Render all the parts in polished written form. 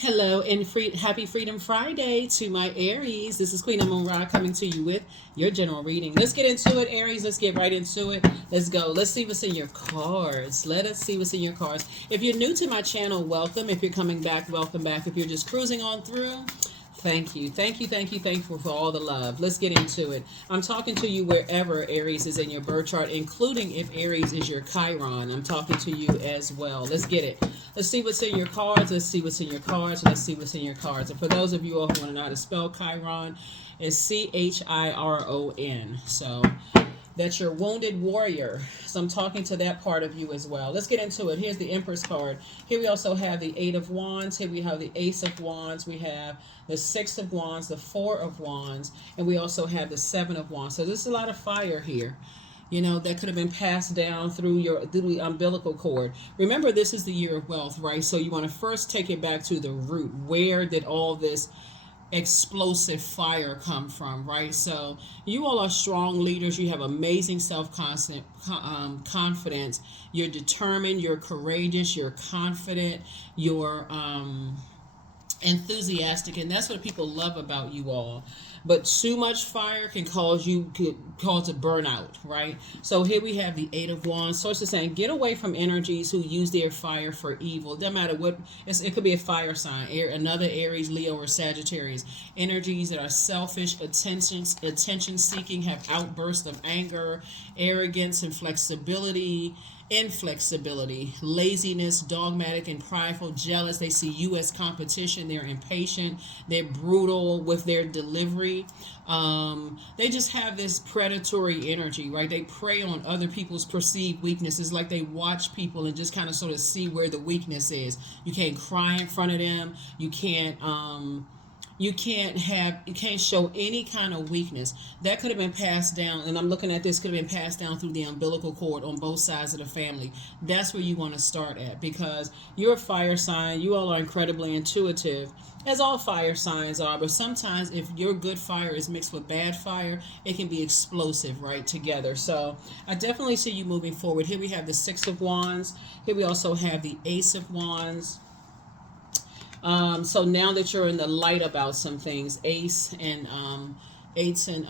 Hello and happy Freedom Friday to my Aries. This is Queen Amun Ra coming to you with your general reading. Let's get into it, Aries. Let's get right into it. Let's go. Let's see what's in your cards. Let us see what's in your cards. If you're new to my channel, welcome. If you're coming back, welcome back. If you're just cruising on through, thank you. Thank you, thank you, thank you for all the love. Let's get into it. I'm talking to you wherever Aries is in your birth chart, including if Aries is your Chiron. I'm talking to you as well. Let's get it. Let's see what's in your cards. Let's see what's in your cards. Let's see what's in your cards. And for those of you all who want to know how to spell Chiron, it's Chiron. So that's your wounded warrior. So I'm talking to that part of you as well. Let's get into it. Here's the Empress card. Here we also have the Eight of Wands. Here we have the Ace of Wands. We have the Six of Wands, the Four of Wands, and we also have the Seven of Wands. So there's a lot of fire here. You know, that could have been passed down through the umbilical cord. Remember, this is the year of wealth, right? So you want to first take it back to the root. Where did all this explosive fire come from, right? So you all are strong leaders. You have amazing confidence. You're determined. You're courageous. You're confident. You're enthusiastic, and that's what people love about you all. But too much fire can cause a burnout, right? So here we have the Eight of Wands. Source is saying, get away from energies who use their fire for evil. It doesn't matter what, it could be a fire sign, another Aries, Leo, or Sagittarius. Energies that are selfish, attention seeking, have outbursts of anger, arrogance, and inflexibility, laziness, dogmatic and prideful, jealous. They see you as competition. They're impatient. They're brutal with their delivery. They just have this predatory energy, right? They prey on other people's perceived weaknesses, like they watch people and just kind of sort of see where the weakness is. You can't cry in front of them. You can't show any kind of weakness. That could have been passed down, and I'm looking at this, could have been passed down through the umbilical cord on both sides of the family. That's where you want to start at, because you're a fire sign. You all are incredibly intuitive, as all fire signs are, but sometimes if your good fire is mixed with bad fire, it can be explosive right together. So I definitely see you moving forward. Here we have the Six of Wands. Here we also have the Ace of Wands. So now that you're in the light about some things, Ace and Eight of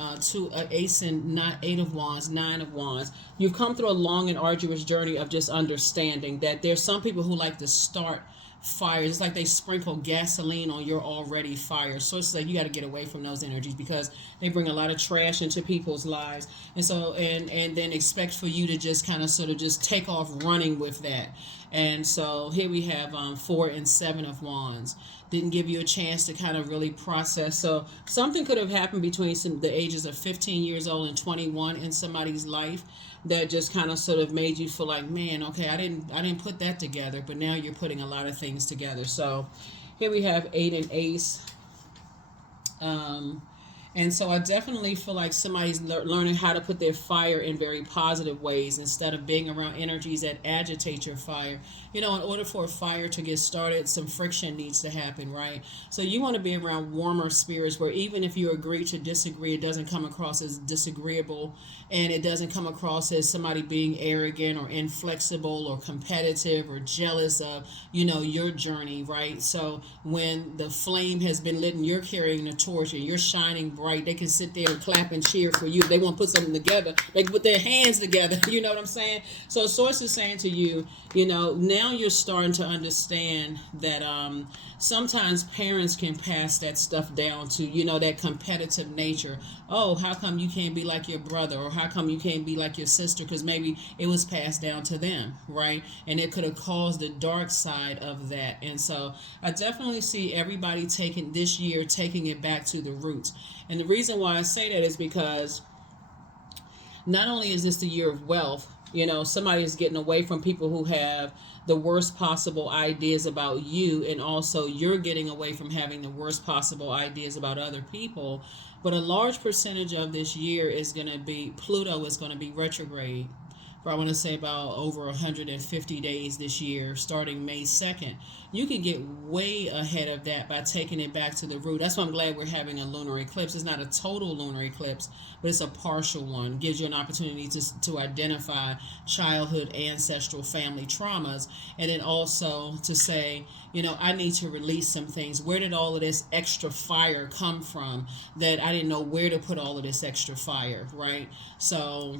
Wands, Nine of Wands, you've come through a long and arduous journey of just understanding that there's some people who like to start fires. It's like they sprinkle gasoline on your already fire. So it's like you got to get away from those energies, because they bring a lot of trash into people's lives, and so and then expect for you to just kind of sort of just take off running with that. And so here we have Four and Seven of Wands. Didn't give you a chance to kind of really process. So something could have happened between the ages of 15 years old and 21 in somebody's life that just kind of sort of made you feel like, man, okay, I didn't put that together, but now you're putting a lot of things together. So here we have Eight and Ace. And so I definitely feel like somebody's learning how to put their fire in very positive ways instead of being around energies that agitate your fire. You know, in order for a fire to get started, some friction needs to happen, right? So you want to be around warmer spirits where even if you agree to disagree, it doesn't come across as disagreeable, and it doesn't come across as somebody being arrogant or inflexible or competitive or jealous of, your journey, right? So when the flame has been lit and you're carrying the torch and you're shining bright, they can sit there and clap and cheer for you. They want to put something together. They can put their hands together. You know what I'm saying? So Source is saying to you, now you're starting to understand that sometimes parents can pass that stuff down to, that competitive nature. Oh, how come you can't be like your brother? Or how come you can't be like your sister? Because maybe it was passed down to them, right? And it could have caused the dark side of that. And so I definitely see everybody taking it back to the roots. And the reason why I say that is because not only is this the year of wealth, somebody is getting away from people who have the worst possible ideas about you, and also you're getting away from having the worst possible ideas about other people. But a large percentage of this year is going to be, Pluto is going to be retrograde for I want to say about over 150 days this year, starting May 2nd. You can get way ahead of that by taking it back to the root. That's why I'm glad we're having a lunar eclipse. It's not a total lunar eclipse, but it's a partial one. It gives you an opportunity to identify childhood ancestral family traumas, and then also to say, I need to release some things. Where did all of this extra fire come from that I didn't know where to put all of this extra fire, right? So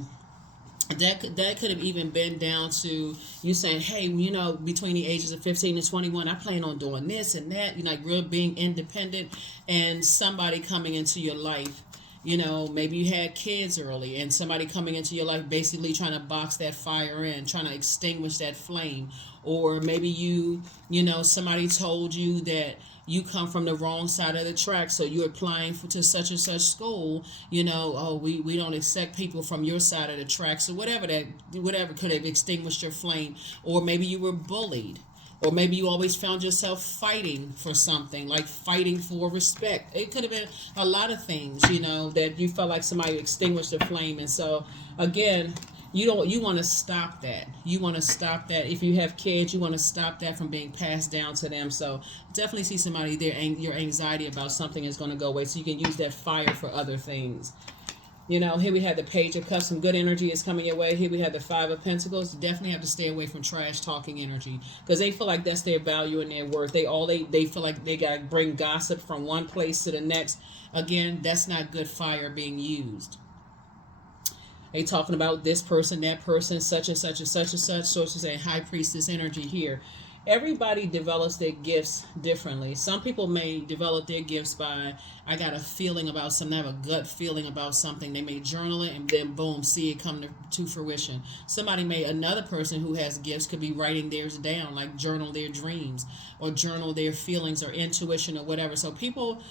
that could have even been down to you saying, hey, between the ages of 15 and 21, I plan on doing this and that, like real being independent, and somebody coming into your life. Maybe you had kids early and somebody coming into your life basically trying to box that fire in, trying to extinguish that flame. Or maybe somebody told you that you come from the wrong side of the track, so you're applying to such and such school, we don't accept people from your side of the track. So whatever could have extinguished your flame. Or maybe you were bullied. Or maybe you always found yourself fighting for something, like fighting for respect. It could have been a lot of things, that you felt like somebody extinguished the flame. And so, again, you want to stop that. You want to stop that. If you have kids, you want to stop that from being passed down to them. So definitely see somebody there, your anxiety about something is going to go away, so you can use that fire for other things. Here we have the Page of Cups. Some good energy is coming your way. Here we have the Five of Pentacles. You definitely have to stay away from trash talking energy, because they feel like that's their value and their worth. They feel like they got to bring gossip from one place to the next. Again, that's not good fire being used. They talking about this person, that person, such and such and such and such. Sources say High Priestess energy here. Everybody develops their gifts differently. Some people may develop their gifts by, I got a feeling about something, I have a gut feeling about something. They may journal it and then boom, see it come to fruition. Another person who has gifts could be writing theirs down, like journal their dreams or journal their feelings or intuition or whatever. So people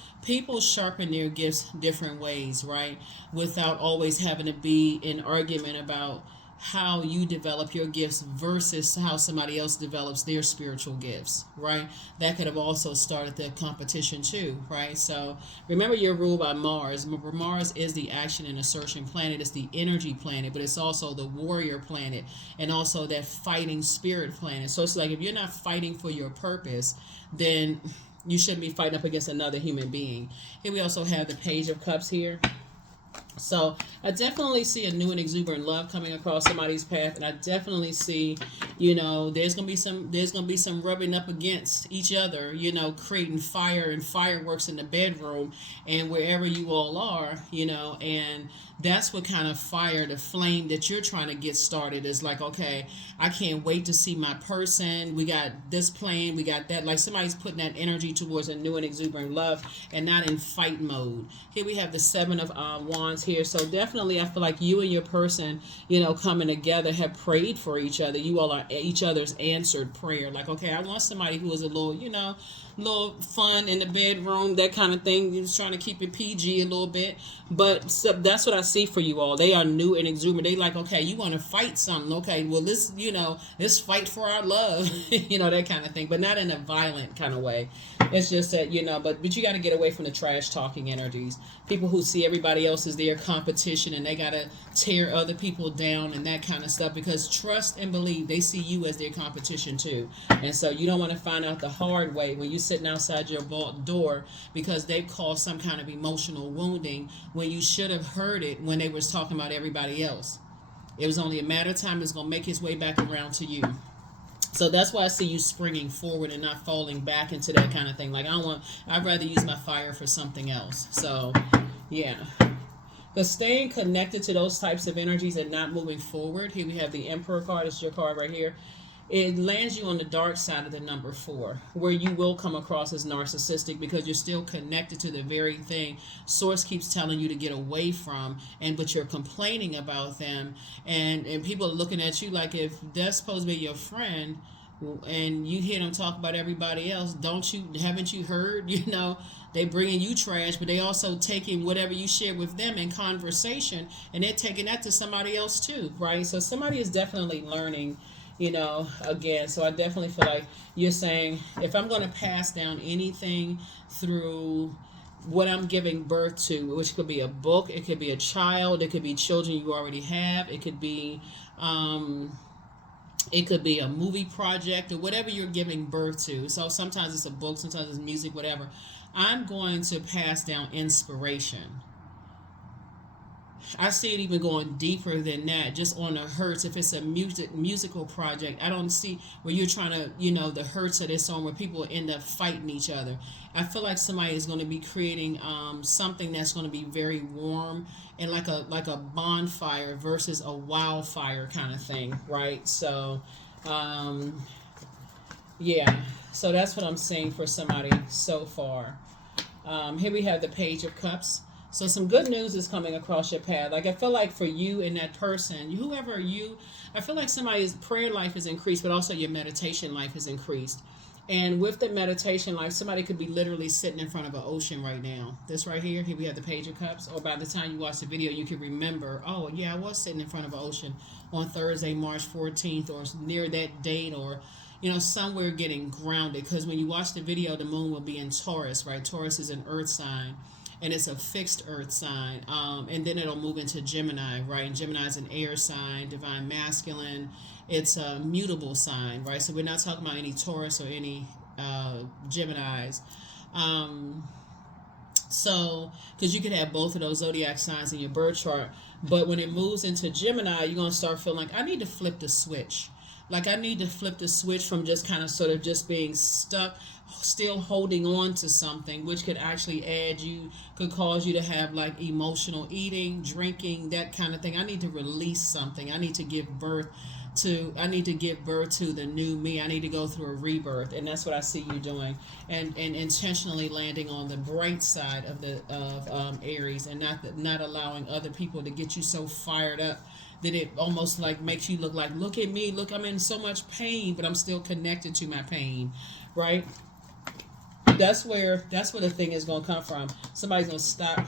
sharpen their gifts different ways, right? Without always having to be in argument about how you develop your gifts versus how somebody else develops their spiritual gifts, right? That could have also started the competition too, right? So remember, you're ruled by Mars. Mars is the action and assertion planet. It's the energy planet, but it's also the warrior planet and also that fighting spirit planet. So it's like, if you're not fighting for your purpose, then you shouldn't be fighting up against another human being. Here we also have the Page of Cups here. So I definitely see a new and exuberant love coming across somebody's path, and I definitely see, there's gonna be some rubbing up against each other, creating fire and fireworks in the bedroom and wherever you all are, and that's what kind of fire, the flame that you're trying to get started is like, okay, I can't wait to see my person. We got this plan, we got that. Like somebody's putting that energy towards a new and exuberant love and not in fight mode. Here we have the Seven of Wands here. So definitely I feel like you and your person, coming together have prayed for each other. You all are each other's answered prayer. Like, okay, I want somebody who is a little fun in the bedroom, that kind of thing. You're just trying to keep it PG a little bit. But so that's what I see for you all. They are new and exuberant. They like, okay, you want to fight something. Okay, well, let's fight for our love, that kind of thing. But not in a violent kind of way. It's just that, but you got to get away from the trash talking energies. People who see everybody else as their competition and they got to tear other people down and that kind of stuff, because trust and believe, they see you as their competition too. And so you don't want to find out the hard way when you're sitting outside your door because they've caused some kind of emotional wounding when you should have heard it when they was talking about everybody else. It was only a matter of time. It's going to make its way back around to you. So that's why I see you springing forward and not falling back into that kind of thing. Like, I'd rather use my fire for something else. So, yeah. But staying connected to those types of energies and not moving forward. Here we have the Emperor card. It's your card right here. It lands you on the dark side of the number 4, where you will come across as narcissistic because you're still connected to the very thing Source keeps telling you to get away from, but you're complaining about them, and people are looking at you like, if that's supposed to be your friend and you hear them talk about everybody else, haven't you heard, they bringing you trash, but they also taking whatever you share with them in conversation and they're taking that to somebody else too, right? So somebody is definitely learning, again. So I definitely feel like you're saying, if I'm going to pass down anything through what I'm giving birth to, which could be a book, it could be a child, it could be children you already have, it could be a movie project or whatever you're giving birth to. So sometimes it's a book, sometimes it's music, whatever. I'm going to pass down inspiration. I see it even going deeper than that, just on the hurts. If it's a musical project, I don't see where you're trying to, the hurts of this song where people end up fighting each other. I feel like somebody is going to be creating something that's going to be very warm and like a bonfire versus a wildfire kind of thing, right? So, yeah. So that's what I'm saying for somebody so far. Here we have the Page of Cups. So some good news is coming across your path. Like I feel like for you and that person, whoever you, I feel like somebody's prayer life is increased, but also your meditation life is increased. And with the meditation life, somebody could be literally sitting in front of an ocean right now. This right here we have the Page of Cups. Or by the time you watch the video, you can remember, oh yeah, I was sitting in front of an ocean on Thursday, March 14th, or near that date, or somewhere getting grounded. Because when you watch the video, the moon will be in Taurus, right? Taurus is an earth sign. And it's a fixed earth sign. And then it'll move into Gemini, right? And Gemini is an air sign, divine masculine. It's a mutable sign, right? So we're not talking about any Taurus or any Geminis. So, because you could have both of those zodiac signs in your birth chart. But when it moves into Gemini, you're going to start feeling like, I need to flip the switch. Like I need to flip the switch from just kind of sort of just being stuck, still holding on to something, which could actually could cause you to have like emotional eating, drinking, that kind of thing. I need to release something. I need to give birth to the new me. I need to go through a rebirth. And that's what I see you doing. And intentionally landing on the bright side of Aries, and not allowing other people to get you so fired up that it almost like makes you look at me, look, I'm in so much pain, but I'm still connected to my pain, right? That's where the thing is going to come from. Somebody's going to stop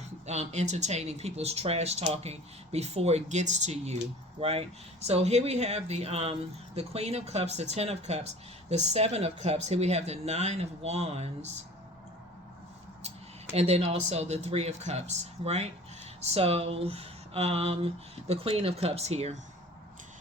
entertaining people's trash talking before it gets to you, right? So here we have the Queen of Cups, the Ten of Cups, the Seven of Cups. Here we have the Nine of Wands, and then also the Three of Cups, right? So the Queen of Cups here.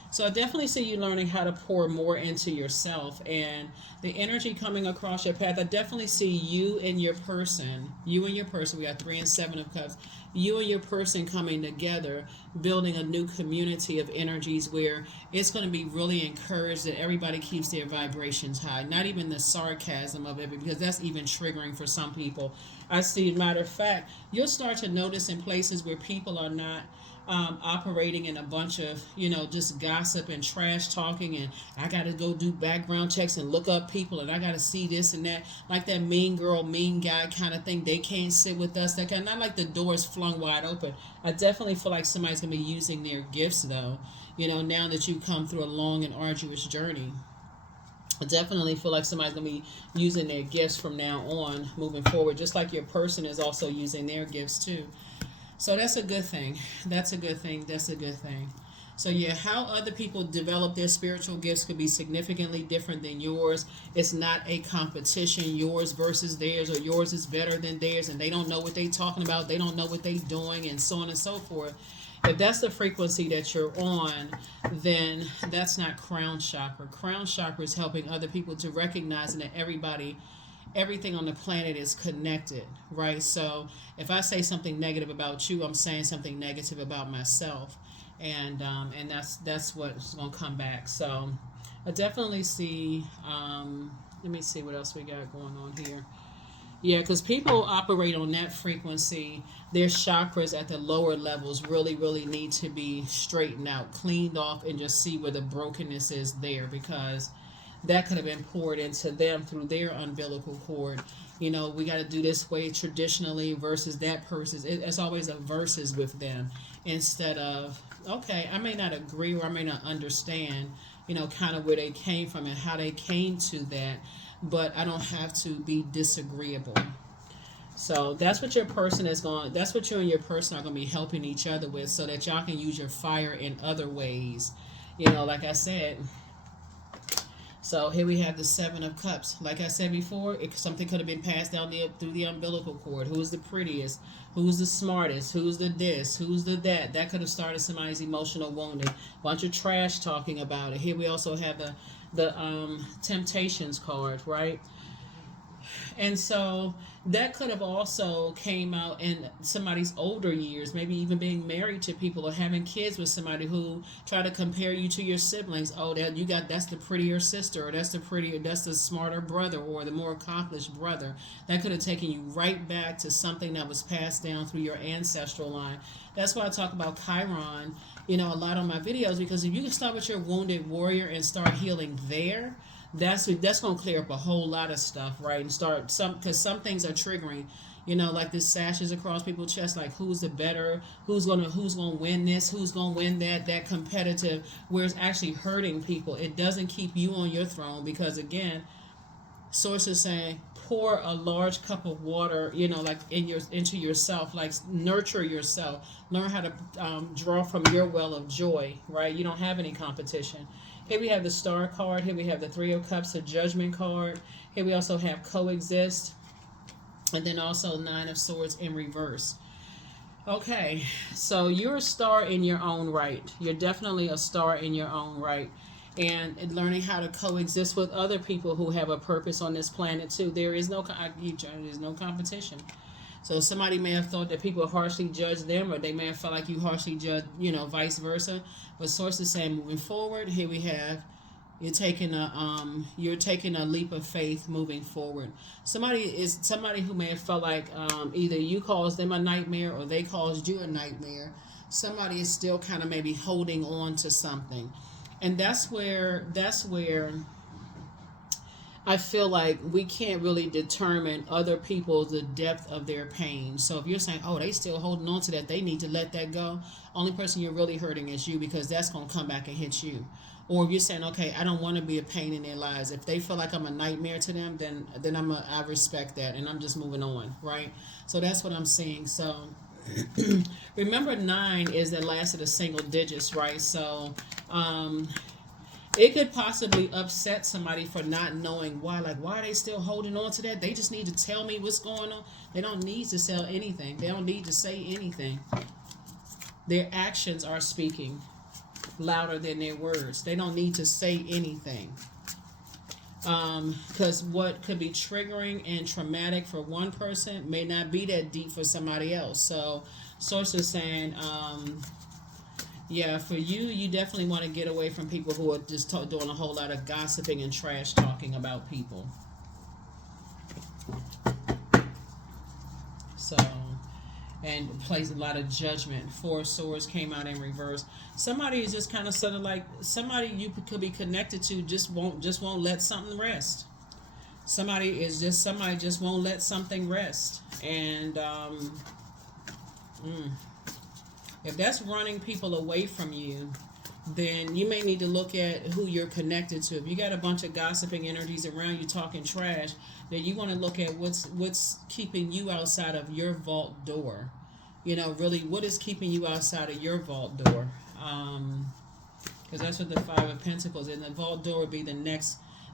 So I definitely see you learning how to pour more into yourself, and the energy coming across your path. I definitely see you and your person. We got 3 and 7 of Cups. You and your person coming together, building a new community of energies where it's going to be really encouraged that everybody keeps their vibrations high. Not even the sarcasm of it, because that's even triggering for some people. I see, matter of fact, you'll start to notice in places where people are not operating in a bunch of, just gossip and trash talking, and I got to go do background checks and look up people, and I got to see this and that, like that mean girl, mean guy kind of thing. They can't sit with us. That kind, not like the doors flung wide open. I definitely feel like somebody's going to be using their gifts, though, now that you've come through a long and arduous journey. I definitely feel like somebody's going to be using their gifts from now on, moving forward, just like your person is also using their gifts, too. So that's a good thing. That's a good thing. So yeah, how other people develop their spiritual gifts could be significantly different than yours. It's not a competition, yours versus theirs, or yours is better than theirs, and they don't know what they're talking about. They don't know what they're doing, and so on and so forth. If that's the frequency that you're on, then that's not crown chakra. Crown chakra is helping other people to recognize that everything on the planet is connected, right? So if I say something negative about you, I'm saying something negative about myself, and that's what's going to come back. So I definitely see. Let me see what else we got going on here. Yeah, because people operate on that frequency. Their chakras at the lower levels really, really need to be straightened out, cleaned off, and just see where the brokenness is there, because that could have been poured into them through their umbilical cord. We got to do this way traditionally versus that person. It's always a versus with them, instead of, okay, I may not agree or I may not understand, kind of where they came from and how they came to that, but I don't have to be disagreeable. So that's what your person that's what you and your person are going to be helping each other with, so that y'all can use your fire in other ways, like I said. So here we have the Seven of Cups. Like I said before, something could have been passed down through the umbilical cord. Who's the prettiest? Who's the smartest? Who's the this? Who's the that? That could have started somebody's emotional wounding. Bunch of trash talking about it. Here we also have the Temptations card, right? And so that could have also came out in somebody's older years, maybe even being married to people or having kids with somebody who try to compare you to your siblings. Oh, that's the prettier sister, or that's the smarter brother, or the more accomplished brother. That could have taken you right back to something that was passed down through your ancestral line. That's why I talk about Chiron, a lot on my videos, because if you can start with your wounded warrior and start healing there, that's going to clear up a whole lot of stuff, right? And start because some things are triggering, like this sashes across people's chests, like who's the better, who's gonna win this, who's gonna win that competitive, where it's actually hurting people. It doesn't keep you on your throne, because again, source is saying pour a large cup of water, like into yourself, like nurture yourself, learn how to draw from your well of joy, right? You don't have any competition. Here we have the Star card. Here we have the Three of Cups, the Judgment card. Here we also have Coexist, and then also Nine of Swords in reverse. Okay, so you're a star in your own right. You're definitely a star in your own right. And learning how to coexist with other people who have a purpose on this planet too. There's no competition. So somebody may have thought that people harshly judge them, or they may have felt like you harshly judge, vice versa. But source is saying moving forward, here we have you're taking a leap of faith moving forward. Somebody who may have felt like either you caused them a nightmare or they caused you a nightmare. Somebody is still kind of maybe holding on to something. And that's where I feel like we can't really determine other people the depth of their pain. So if you're saying, oh, they still holding on to that, they need to let that go, only person you're really hurting is you, because that's going to come back and hit you. Or if you're saying, okay, I don't want to be a pain in their lives. If they feel like I'm a nightmare to them, then I respect that, and I'm just moving on, right? So that's what I'm seeing. So remember, 9 is the last of the single digits, right? So it could possibly upset somebody for not knowing why. Like, why are they still holding on to that? They just need to tell me what's going on. They don't need to sell anything. They don't need to say anything. Their actions are speaking louder than their words. They don't need to say anything. Because what could be triggering and traumatic for one person may not be that deep for somebody else. So, source is saying, yeah, for you definitely want to get away from people who are just doing a whole lot of gossiping and trash talking about people. So, and plays a lot of judgment. 4 of Swords came out in reverse. Somebody is just kind of sort of like somebody you could be connected to just won't let something rest. Somebody just won't let something rest. And if that's running people away from you, then you may need to look at who you're connected to. If you got a bunch of gossiping energies around you talking trash, then you want to look at what's keeping you outside of your vault door. Really, what is keeping you outside of your vault door? Because that's what the 5 of Pentacles is. And the vault door would be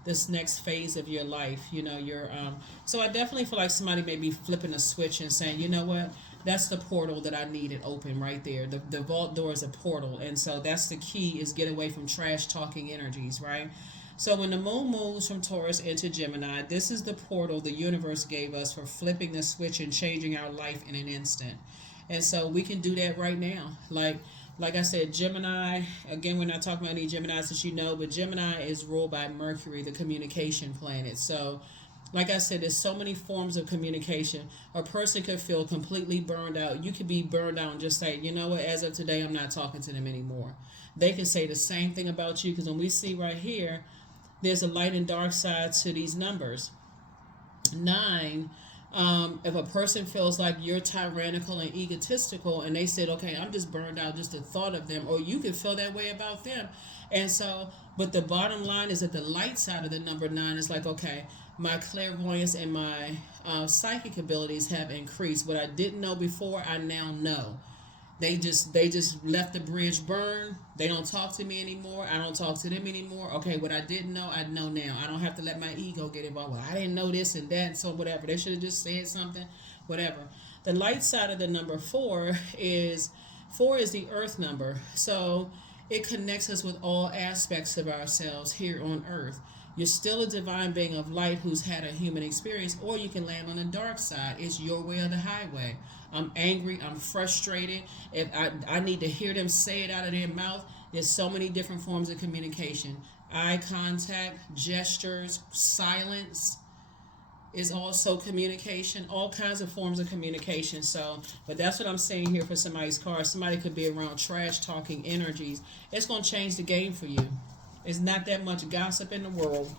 this next phase of your life. So I definitely feel like somebody may be flipping a switch and saying, you know what? That's the portal that I needed open right there. The vault door is a portal. And so that's the key, is get away from trash talking energies, right? So when the moon moves from Taurus into Gemini, this is the portal the universe gave us for flipping the switch and changing our life in an instant. And so we can do that right now. Like I said, Gemini, again, we're not talking about any Geminis that but Gemini is ruled by Mercury, the communication planet. So like I said, there's so many forms of communication. A person could feel completely burned out. You could be burned out and just say, you know what, as of today, I'm not talking to them anymore. They can say the same thing about you, because when we see right here, there's a light and dark side to these numbers. 9, if a person feels like you're tyrannical and egotistical, and they said, okay, I'm just burned out, just the thought of them, or you can feel that way about them. And so, but the bottom line is that the light side of the number 9 is like, okay, my clairvoyance and my psychic abilities have increased. What I didn't know before, I now know. They just left the bridge burn. They don't talk to me anymore. I don't talk to them anymore. Okay, what I didn't know, I know now. I don't have to let my ego get involved. Well, I didn't know this and that, so whatever. They should have just said something, whatever. The light side of the number four is the earth number. So it connects us with all aspects of ourselves here on earth. You're still a divine being of light who's had a human experience, or you can land on the dark side. It's your way or the highway. I'm angry. I'm frustrated. If I need to hear them say it out of their mouth, there's so many different forms of communication. Eye contact, gestures, silence is also communication, all kinds of forms of communication. So, but that's what I'm saying here for somebody's card. Somebody could be around trash talking energies. It's going to change the game for you. It's not that much gossip in the world.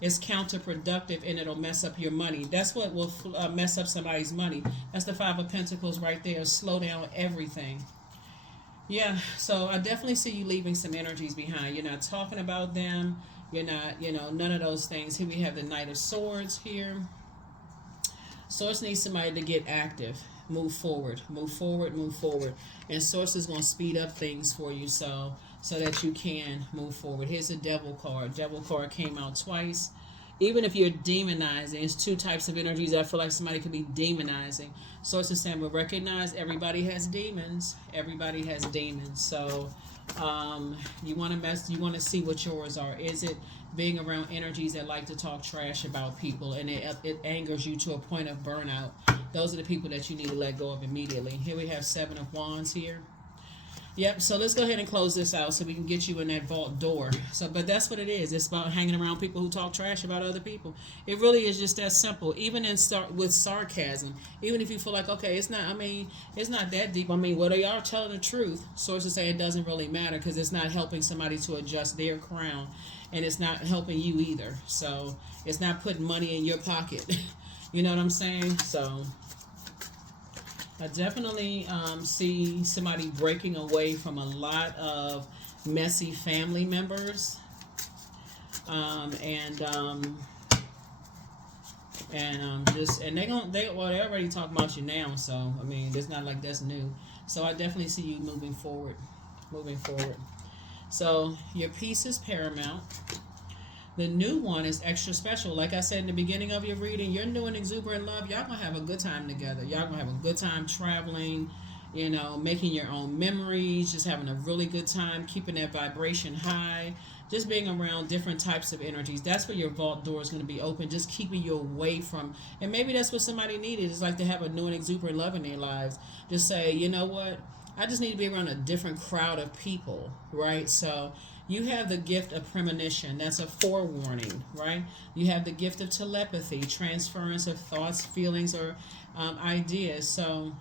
It's counterproductive, and it'll mess up your money. That's what will mess up somebody's money. That's the Five of Pentacles right there. Slow down everything. Yeah, so I definitely see you leaving some energies behind. You're not talking about them. You're not, none of those things. Here we have the Knight of Swords here. Source needs somebody to get active. Move forward. Move forward. Move forward. And Source is going to speed up things for you so that you can move forward. Here's a Devil card. Devil card came out twice. Even if you're demonizing, it's two types of energies I feel like somebody could be demonizing. Source is saying, well, recognize everybody has demons. Everybody has demons. So you want to see what yours are. Is it being around energies that like to talk trash about people, and it angers you to a point of burnout? Those are the people that you need to let go of immediately. Here we have Seven of Wands here. Yep, so let's go ahead and close this out so we can get you in that vault door. But that's what it is. It's about hanging around people who talk trash about other people. It really is just that simple. Even with sarcasm, even if you feel like, okay, it's not that deep. Well, they are telling the truth. Sources say it doesn't really matter because it's not helping somebody to adjust their crown, and it's not helping you either. So it's not putting money in your pocket. You know what I'm saying? So I definitely see somebody breaking away from a lot of messy family members, they already talking about you now. So it's not like that's new. So I definitely see you moving forward. So your peace is paramount. The new one is extra special. Like I said in the beginning of your reading, you're new and exuberant love. Y'all going to have a good time together. Y'all going to have a good time traveling, making your own memories, just having a really good time, keeping that vibration high, just being around different types of energies. That's where your vault door is going to be open, just keeping you away from, and maybe that's what somebody needed, is like to have a new and exuberant love in their lives. Just say, you know what? I just need to be around a different crowd of people, right? So you have the gift of premonition. That's a forewarning, right? You have the gift of telepathy, transference of thoughts, feelings, or ideas. So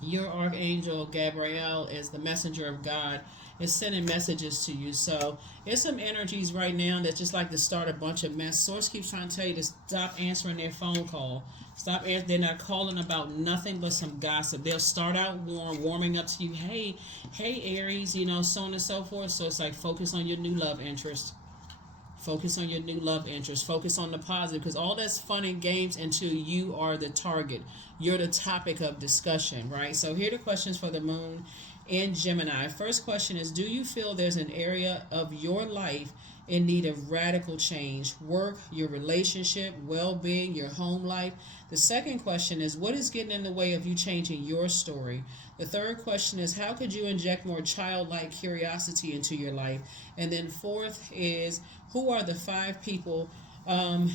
your Archangel Gabriel is the messenger of God. It's sending messages to you. So there's some energies right now that just like to start a bunch of mess. Source keeps trying to tell you to stop answering their phone call. They're not calling about nothing but some gossip. They'll start out warming up to you. Hey, Aries, so on and so forth. So it's like focus on your new love interest. Focus on your new love interest. Focus on the positive, because all that's fun and games until you are the target. You're the topic of discussion, right? So here are the questions for the moon in Gemini. First question is, do you feel there's an area of your life in need of radical change? Work, your relationship, well-being, your home life. The second question is, what is getting in the way of you changing your story? The third question is, how could you inject more childlike curiosity into your life? And then fourth is, who are the 5 people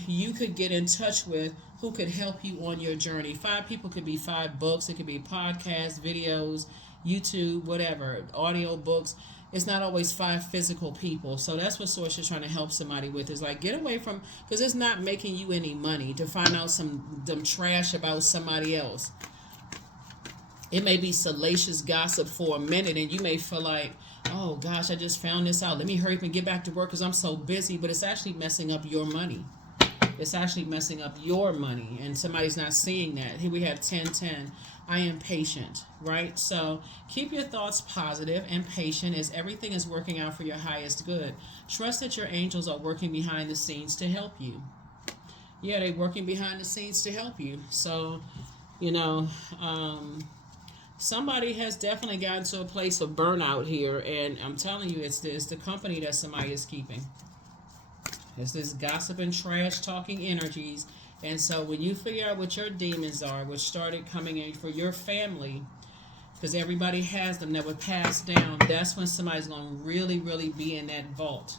you could get in touch with who could help you on your journey? 5 people could be 5 books. It could be podcasts, videos, YouTube, whatever, audio books. It's not always 5 physical people. So that's what Source is trying to help somebody with, is like, get away from, because it's not making you any money to find out some trash about somebody else. It may be salacious gossip for a minute, and you may feel like, oh gosh, I just found this out. Let me hurry up and get back to work because I'm so busy. But it's actually messing up your money. It's actually messing up your money, and somebody's not seeing that. Here we have 1010. I am patient, right? So keep your thoughts positive and patient as everything is working out for your highest good. Trust that your angels are working behind the scenes to help you. Yeah, they're working behind the scenes to help you. So, Somebody has definitely gotten to a place of burnout here, and I'm telling you, it's the company that somebody is keeping. It's this gossip and trash talking energies. And so when you figure out what your demons are, which started coming in for your family, because everybody has them that were passed down, that's when somebody's going to really, really be in that vault.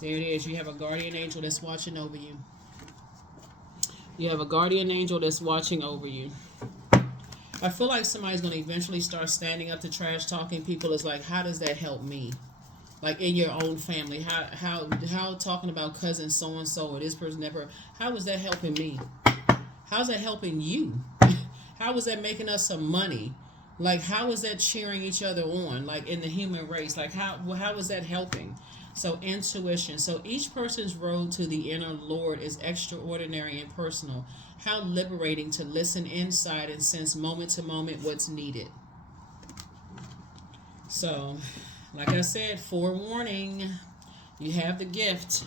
There it is. You have a guardian angel that's watching over you. You have a guardian angel that's watching over you. I feel like somebody's going to eventually start standing up to trash talking people. Is like, how does that help me? Like in your own family, how talking about cousin so and so or this person never, how is that helping me? How's that helping you? How is that making us some money? Like, how is that cheering each other on? Like in the human race, like how is that helping? So intuition. So each person's road to the inner Lord is extraordinary and personal. How liberating to listen inside and sense moment to moment what's needed. So, like I said, forewarning, you have the gift.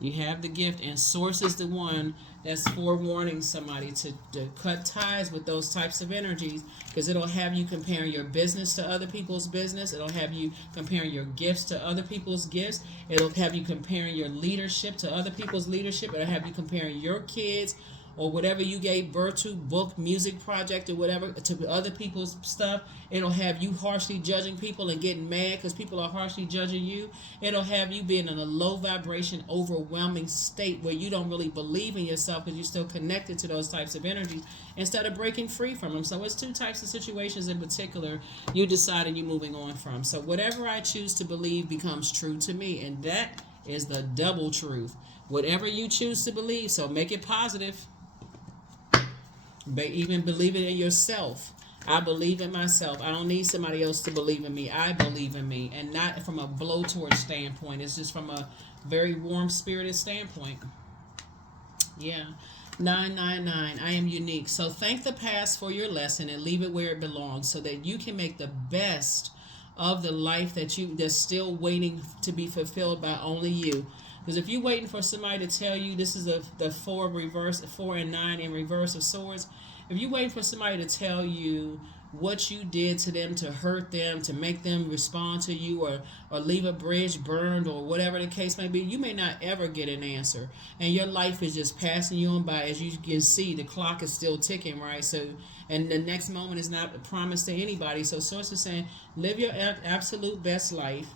You have the gift, and Source is the one that's forewarning somebody to cut ties with those types of energies, because it'll have you comparing your business to other people's business. It'll have you comparing your gifts to other people's gifts. It'll have you comparing your leadership to other people's leadership. It'll have you comparing your kids or whatever you gave birth to, book, music project, or whatever, to other people's stuff. It'll have you harshly judging people and getting mad because people are harshly judging you. It'll have you being in a low vibration, overwhelming state where you don't really believe in yourself because you're still connected to those types of energies instead of breaking free from them. So it's two types of situations in particular you decide and you're moving on from. So whatever I choose to believe becomes true to me, and that is the double truth. Whatever you choose to believe, so make it positive. Even believe it in yourself. I believe in myself. I don't need somebody else to believe in me. I believe in me, and not from a blowtorch standpoint. It's just from a very warm spirited standpoint. Yeah. 999. I am unique. So thank the past for your lesson and leave it where it belongs so that you can make the best of the life that's still waiting to be fulfilled by only you. Because if you're waiting for somebody to tell you, this is the 4 and 9 in reverse of swords. If you're waiting for somebody to tell you what you did to them to hurt them, to make them respond to you, or leave a bridge burned, or whatever the case may be, you may not ever get an answer. And your life is just passing you on by. As you can see, the clock is still ticking, right? So, and the next moment is not promised to anybody. So Source is saying, live your absolute best life.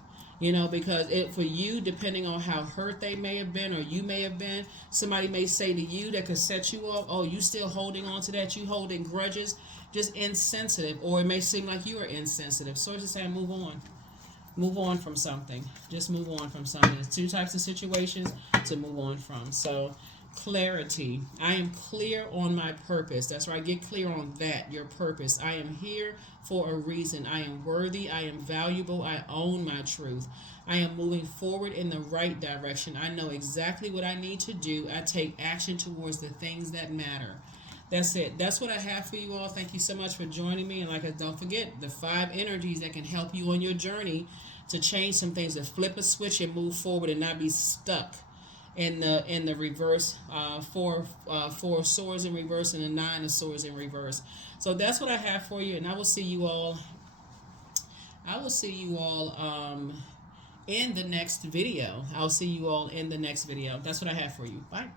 Because for you, depending on how hurt they may have been or you may have been, somebody may say to you that could set you off, oh, you still holding on to that, you holding grudges, just insensitive, or it may seem like you are insensitive. Source is saying, move on. Move on from something. Just move on from something. There's 2 types of situations to move on from. So, clarity. I am clear on my purpose. That's right. Get clear on that, your purpose. I am here for a reason. I am worthy. I am valuable. I own my truth. I am moving forward in the right direction. I know exactly what I need to do. I take action towards the things that matter. That's it. That's what I have for you all. Thank you so much for joining me. And don't forget the 5 energies that can help you on your journey to change some things, to flip a switch and move forward and not be stuck in the reverse. 4 swords in reverse and the 9 of swords in reverse. So that's what I have for you, and I will see you all. In the next video. I'll see you all in the next video. That's what I have for you. Bye.